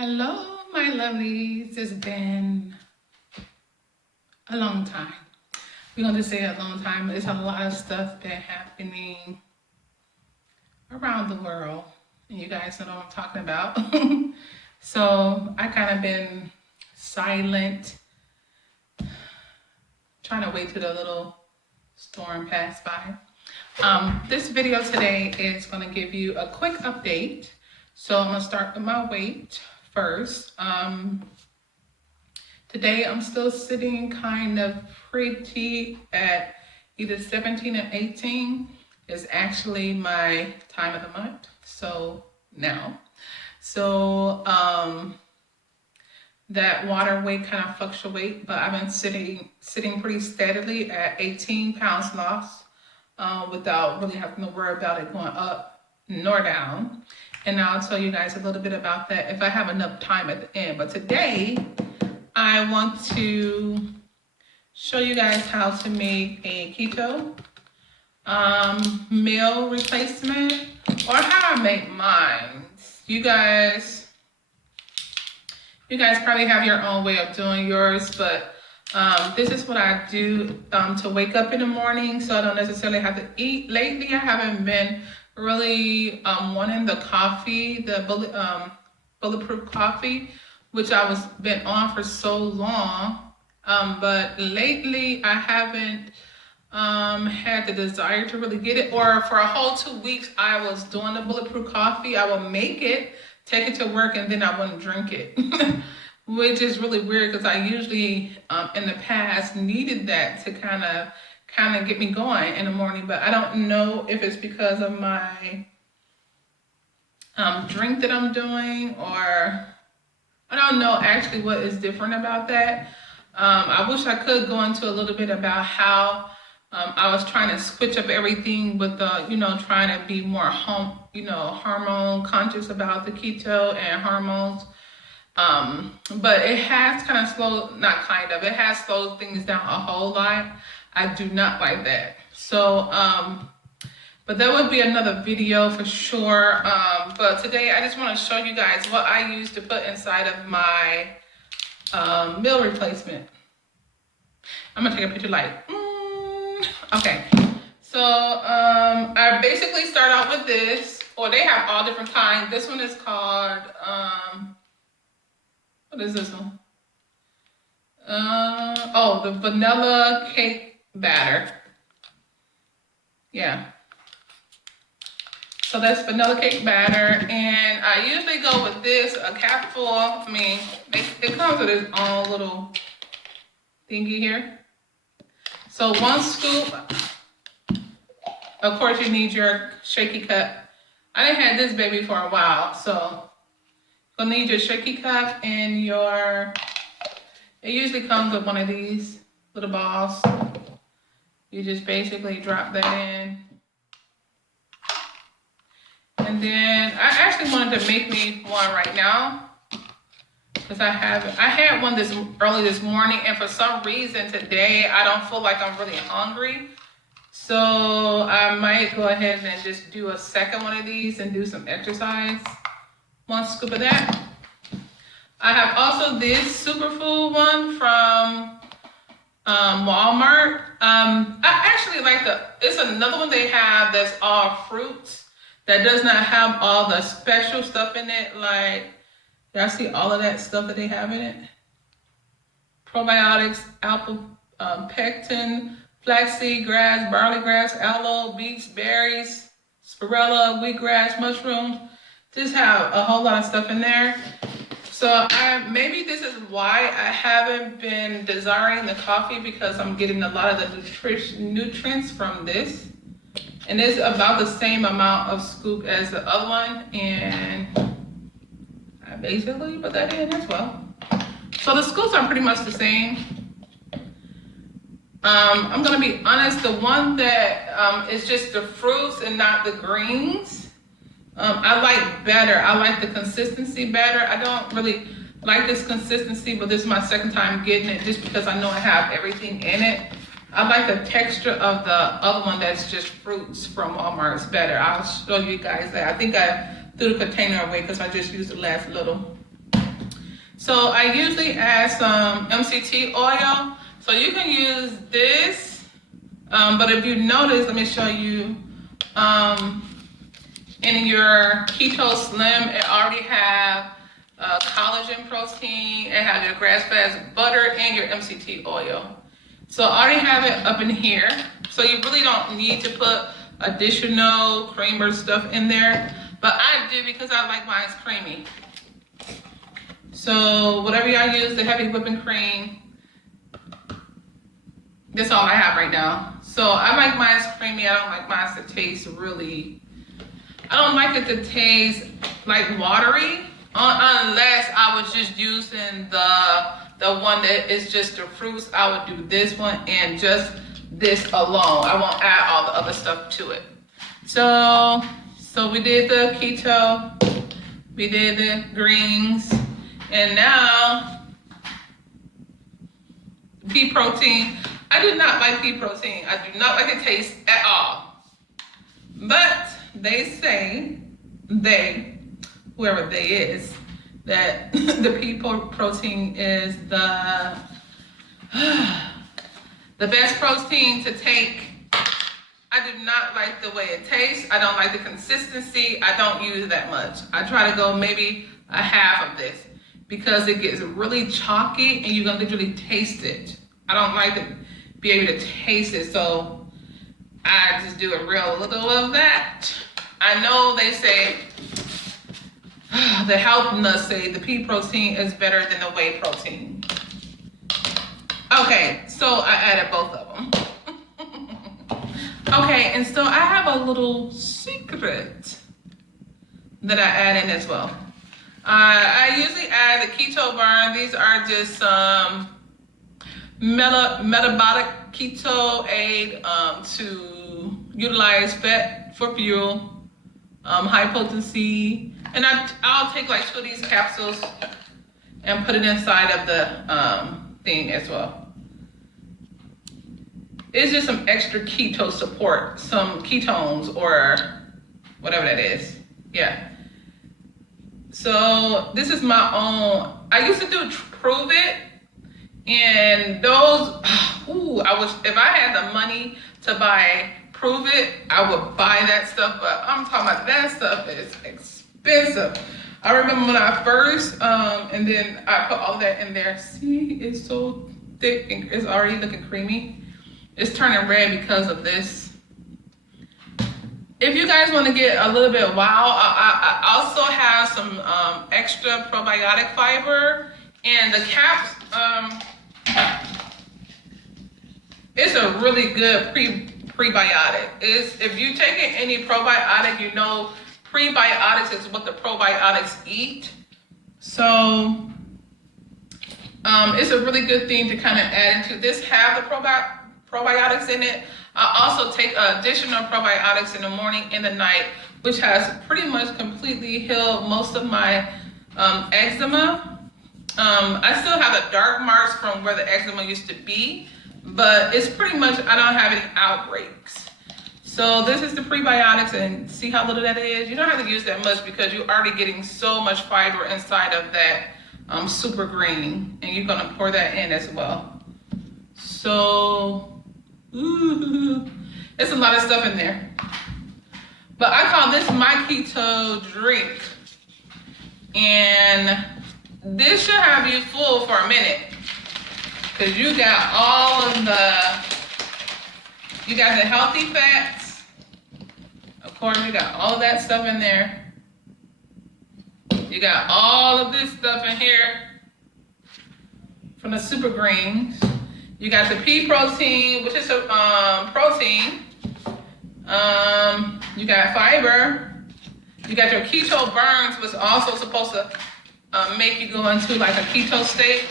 Hello, my lovelies. It's been a long time. We're going to say a long time. There's a lot of stuff been happening around the world. And you guys know what I'm talking about. So I kind of been silent, trying to wait till the little storm pass by. This video today is going to give you a quick update. So I'm going to start with my weight first. Today I'm still sitting kind of pretty at either 17 or 18 is actually my time of the month. So now, that water weight kind of fluctuate, but I've been sitting pretty steadily at 18 pounds lost without really having to worry about it going up nor down. And I'll tell you guys a little bit about that if I have enough time at the end. But today, I want to show you guys how to make a keto meal replacement, or how I make mine. You guys probably have your own way of doing yours, but this is what I do to wake up in the morning, so I don't necessarily have to eat. Lately, I haven't been really wanting the coffee, the bulletproof coffee, which I was been on for so long. But lately I haven't had the desire to really get it, or for a whole 2 weeks I was doing the bulletproof coffee. I would make it, take it to work, and then I wouldn't drink it, which is really weird because I usually in the past needed that to kind of get me going in the morning. But I don't know if it's because of my drink that I'm doing, or I don't know actually what is different about that. I wish I could go into a little bit about how I was trying to switch up everything with the, trying to be more hormone conscious about the keto and hormones. But it has kind of slowed, it has slowed things down a whole lot. I do not like that. So, but that would be another video for sure. But today I just want to show you guys what I use to put inside of my meal replacement. I'm gonna take a picture okay. So I basically start out with this, or they have all different kinds. This one is called, what is this one? The vanilla cake batter. Yeah. So that's vanilla cake batter, and I usually go with this, a capful. I mean, it comes with its own little thingy here. So 1 scoop. Of course, you need your shaky cup. I didn't have this baby for a while, so you'll need your shaky cup and it usually comes with one of these little balls. You just basically drop that in. And then I actually wanted to make me one right now because I had one early this morning, and for some reason today I don't feel like I'm really hungry. So I might go ahead and just do a second one of these and do some exercise. 1 scoop of that. I have also this superfood one from Walmart. I actually like it's another one they have that's all fruits, that does not have all the special stuff in it. Like, y'all see all of that stuff that they have in it? Probiotics, apple, pectin, flaxseed grass, barley grass, aloe, beets, berries, spirella, wheatgrass, mushrooms. Just have a whole lot of stuff in there. So maybe this is why I haven't been desiring the coffee, because I'm getting a lot of the nutrients from this. And it's about the same amount of scoop as the other one. And I basically put that in as well. So the scoops are pretty much the same. I'm gonna be honest, the one that is just the fruits and not the greens, I like better. I like the consistency better. I don't really like this consistency, but this is my second time getting it just because I know I have everything in it. I like the texture of the other one that's just fruits from Walmart. It's better. I'll show you guys that. I think I threw the container away because I just used the last little. So I usually add some MCT oil. So you can use this, but if you notice, let me show you, in your Keto Slim, it already have collagen protein, it has your grass-fed butter, and your MCT oil. So I already have it up in here. So you really don't need to put additional creamer stuff in there. But I do because I like mine creamy. So whatever y'all use, the heavy whipping cream, that's all I have right now. So I like mine creamy. I don't like mine to taste really, I don't like it to taste like watery, unless I was just using the one that is just the fruits. I would do this one and just this alone. I won't add all the other stuff to it. So we did the keto, we did the greens, and now pea protein. I do not like pea protein. I do not like the taste at all. But they say, whoever they is, that the pea protein is the best protein to take. I do not like the way it tastes. I don't like the consistency. I don't use that much. I try to go maybe a half of this because it gets really chalky and you're gonna literally taste it. I don't like to be able to taste it, so I just do a real little of that. I know they say, the health nuts say the pea protein is better than the whey protein. Okay, so I added both of them. Okay, and so I have a little secret that I add in as well. I usually add the keto burn. These are just some metabolic keto aid to utilize fat for fuel, high potency, and I'll take like 2 of these capsules and put it inside of the thing as well. It's just some extra keto support, some ketones or whatever that is. Yeah. So this is my own. I used to do Prove It, and those. If I had the money to buy Prove It, I would buy that stuff. But I'm talking about that stuff is expensive. I remember when I first, and then I put all that in there. See, it's so thick and it's already looking creamy. It's turning red because of this. If you guys want to get a little bit wow, I also have some extra probiotic fiber, and the caps, it's a really good prebiotic. If you taking any probiotic, you know prebiotics is what the probiotics eat. So it's a really good thing to kind of add into this. Have the probiotics in it. I also take additional probiotics in the morning and the night, which has pretty much completely healed most of my eczema. I still have the dark marks from where the eczema used to be, but it's pretty much, I don't have any outbreaks. So this is the prebiotics, and see how little that is? You don't have to use that much because you're already getting so much fiber inside of that SuperGreen, and you're gonna pour that in as well. So, it's a lot of stuff in there. But I call this my keto drink. And this should have you full for a minute. Because you got all of you got the healthy fats. Of course, you got all of that stuff in there. You got all of this stuff in here from the SuperGreens. You got the pea protein, which is a protein. You got fiber. You got your keto burns, which is also supposed to make you go into like a keto state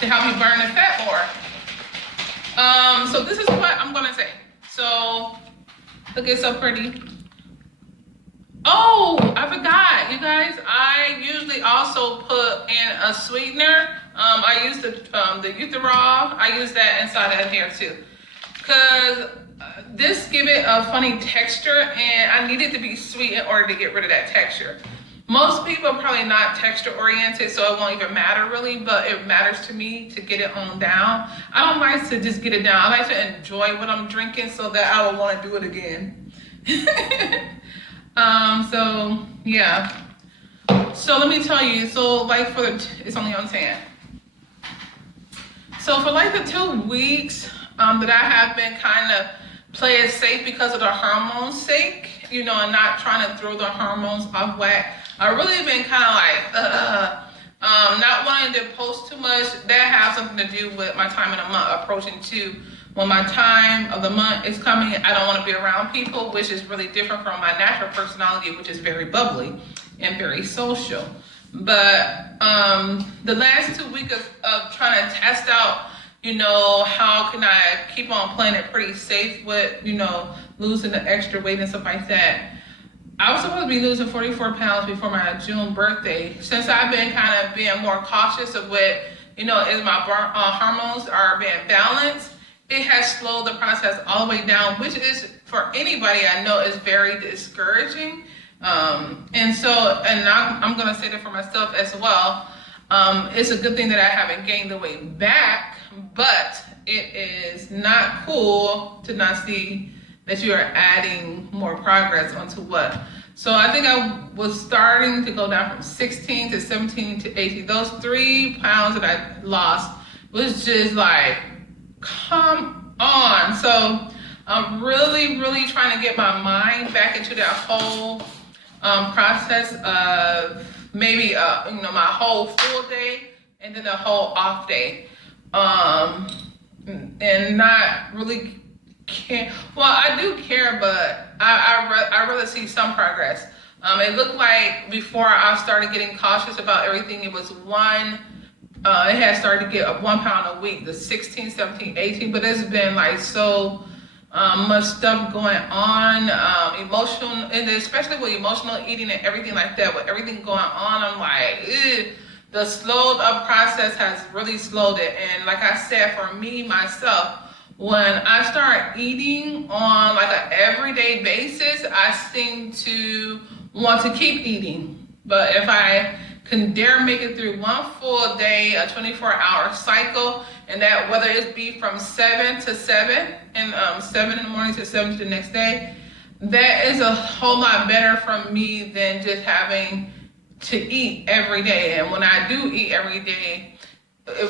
to help you burn the fat more. So this is what I'm gonna say. So look, it's so pretty. Oh, I forgot, you guys. I usually also put in a sweetener. I use the erythritol. I use that inside of here too, cause this give it a funny texture, and I need it to be sweet in order to get rid of that texture. Most people are probably not texture oriented, so it won't even matter really, but it matters to me to get it on down. I don't like to just get it down. I like to enjoy what I'm drinking so that I will want to do it again. So yeah. So let me tell you, so like it's only on 10. So for like the 2 weeks that I have been kind of play it safe because of the hormones sake, and not trying to throw the hormones off whack. I've really been kind of like, not wanting to post too much. That has something to do with my time in the month approaching too. When my time of the month is coming, I don't want to be around people, which is really different from my natural personality, which is very bubbly and very social. But the last 2 weeks of trying to test out, how can I keep on playing it pretty safe with, losing the extra weight and stuff like that. I was supposed to be losing 44 pounds before my June birthday. Since I've been kind of being more cautious of what, is my hormones are being balanced, it has slowed the process all the way down, which is, for anybody I know, is very discouraging. And I'm going to say that for myself as well. It's a good thing that I haven't gained the weight back, but it is not cool to not see that you are adding more progress onto what. So I think I was starting to go down from 16 to 17 to 18. Those 3 pounds that I lost was just like, come on. So I'm really, really trying to get my mind back into that whole process of maybe, my whole full day and then a whole off day. And not really care. Well, I do care, but I really see some progress. It looked like before I started getting cautious about everything, it was it had started to get 1 pound a week, the 16, 17, 18, but it's been like so much stuff going on, emotional, and especially with emotional eating and everything like that, with everything going on, I'm like, ugh. The slowed up process has really slowed it. And like I said, for me, myself, when I start eating on like an everyday basis, I seem to want to keep eating. But if I can dare make it through one full day, a 24-hour cycle, and that whether it be from 7 to 7, and 7 in the morning to 7 to the next day, that is a whole lot better for me than just having to eat every day. And when I do eat every day,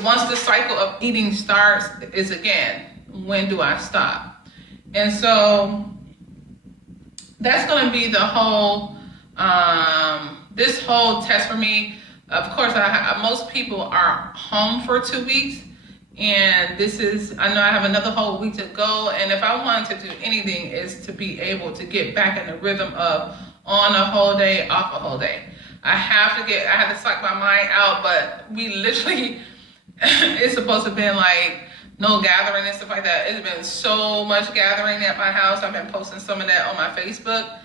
once the cycle of eating starts, is again, when do I stop? And so that's going to be the whole, this whole test for me. Of course, most people are home for 2 weeks, and I know I have another whole week to go. And if I wanted to do anything, is to be able to get back in the rhythm of on a whole day, off a whole day. I have to psych my mind out, but we literally, it's supposed to have been like no gathering and stuff like that. It's been so much gathering at my house. I've been posting some of that on my Facebook.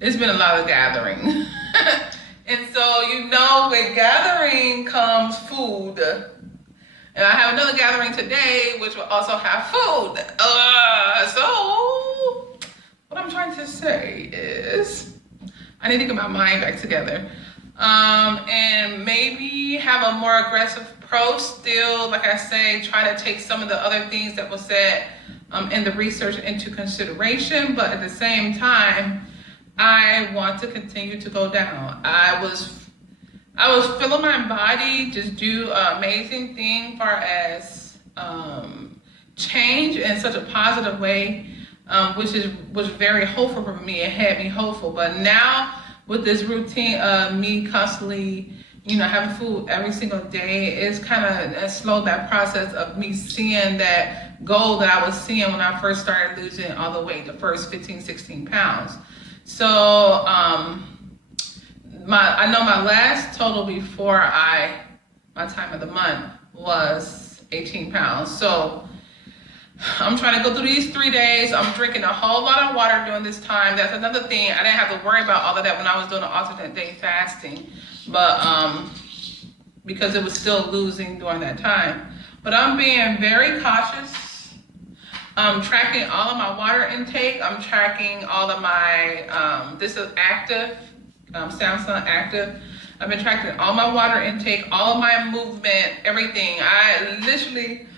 It's been a lot of gathering. And so, with gathering comes food. And I have another gathering today, which will also have food. So what I'm trying to say is, I need to get my mind back together, and maybe have a more aggressive approach. Still, like I say, try to take some of the other things that was said in the research into consideration. But at the same time, I want to continue to go down. I was feeling my body just do an amazing thing far as change in such a positive way. Which was very hopeful for me. It had me hopeful. But now with this routine of me constantly, having food every single day, it's kind of slowed that process of me seeing that goal that I was seeing when I first started losing all the weight, the first 15, 16 pounds. So I know my last total before my time of the month was 18 pounds. So I'm trying to go through these 3 days. I'm drinking a whole lot of water during this time. That's another thing. I didn't have to worry about all of that when I was doing the alternate day fasting, but because it was still losing during that time. But I'm being very cautious I'm tracking all of my water intake. I'm tracking all of my, this is active, Samsung Active. I've been tracking all my water intake, all of my movement, everything. I literally,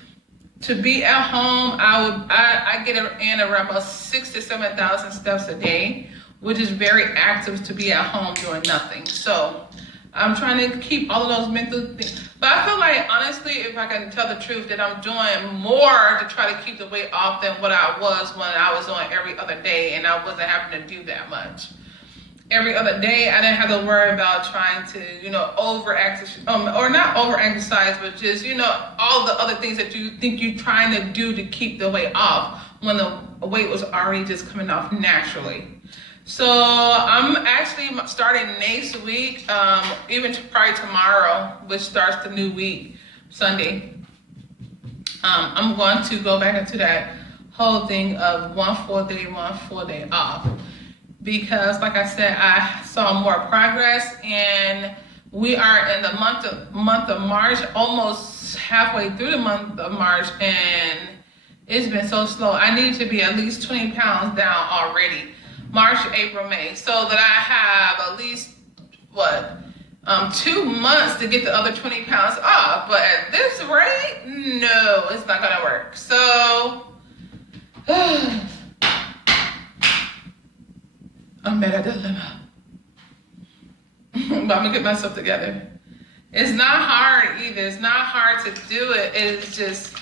to be at home, I get in around about 6,000 to 7,000 steps a day, which is very active to be at home doing nothing. So I'm trying to keep all of those mental things. But I feel like, honestly, if I can tell the truth, that I'm doing more to try to keep the weight off than what I was when I was doing every other day and I wasn't having to do that much. Every other day, I didn't have to worry about trying to, over-exercise, or not over-exercise, but just, all the other things that you think you're trying to do to keep the weight off when the weight was already just coming off naturally. So I'm actually starting next week, even probably tomorrow, which starts the new week, Sunday. I'm going to go back into that whole thing of 1 full day off. Because like I said, I saw more progress, and we are in the month of March, almost halfway through the month of March, and it's been so slow. I need to be at least 20 pounds down already. March, April, May, so that I have at least 2 months to get the other 20 pounds off. But at this rate, no, it's not gonna work. So I'm at a dilemma. But I'm gonna get myself together. It's not hard either. It's not hard to do it. It's just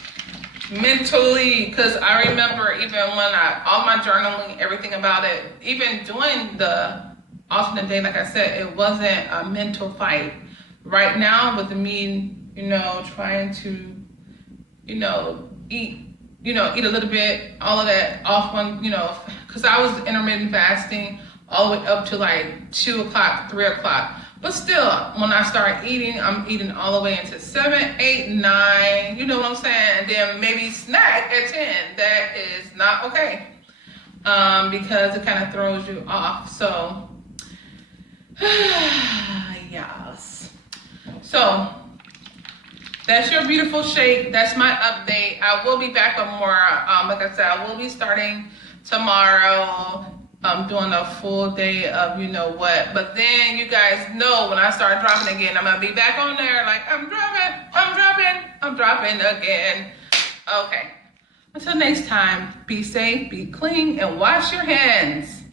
mentally, because I remember even when all my journaling, everything about it, even doing the alternate day, like I said, it wasn't a mental fight. Right now, with me, trying to, eat a little bit, all of that off one, because I was intermittent fasting all the way up to like 2 o'clock, 3 o'clock. But still, when I start eating, I'm eating all the way into 7, 8, 9, you know what I'm saying? And then maybe snack at 10. That is not okay, because it kind of throws you off. So, yes. So, that's your beautiful shake. That's my update. I will be back with more. Like I said, I will be starting tomorrow. I'm doing a full day of what. But then you guys know when I start dropping again, I'm going to be back on there like, I'm dropping again. Okay. Until next time, be safe, be clean, and wash your hands.